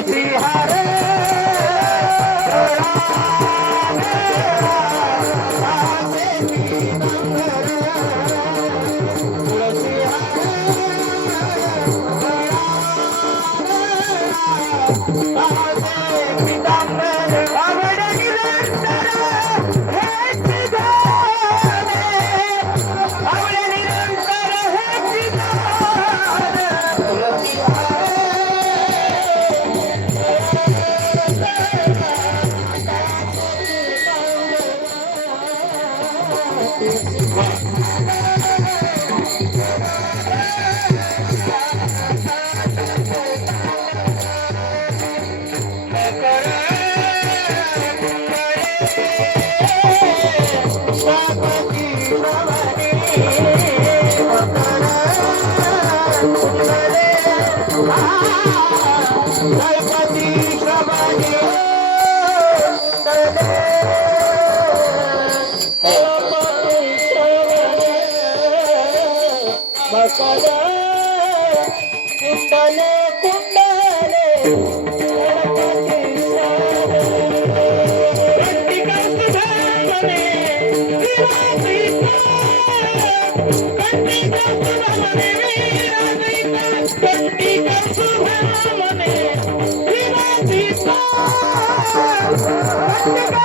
Let's see Jayapati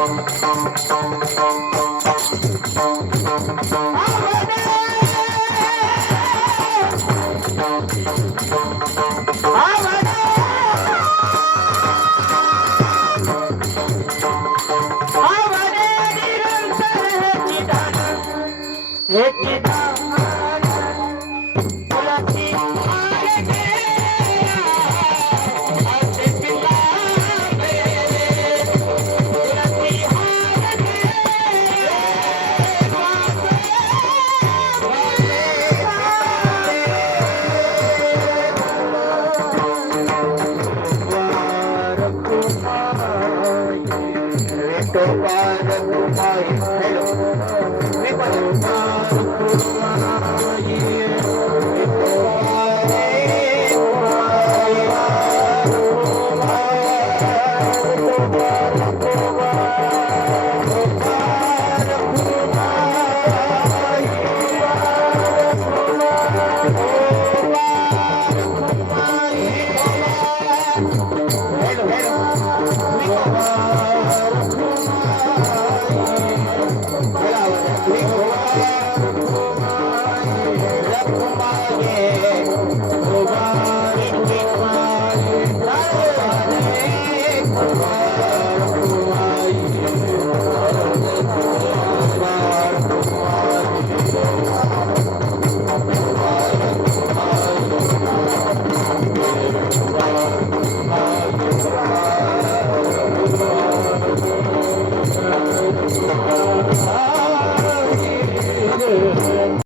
Yeah.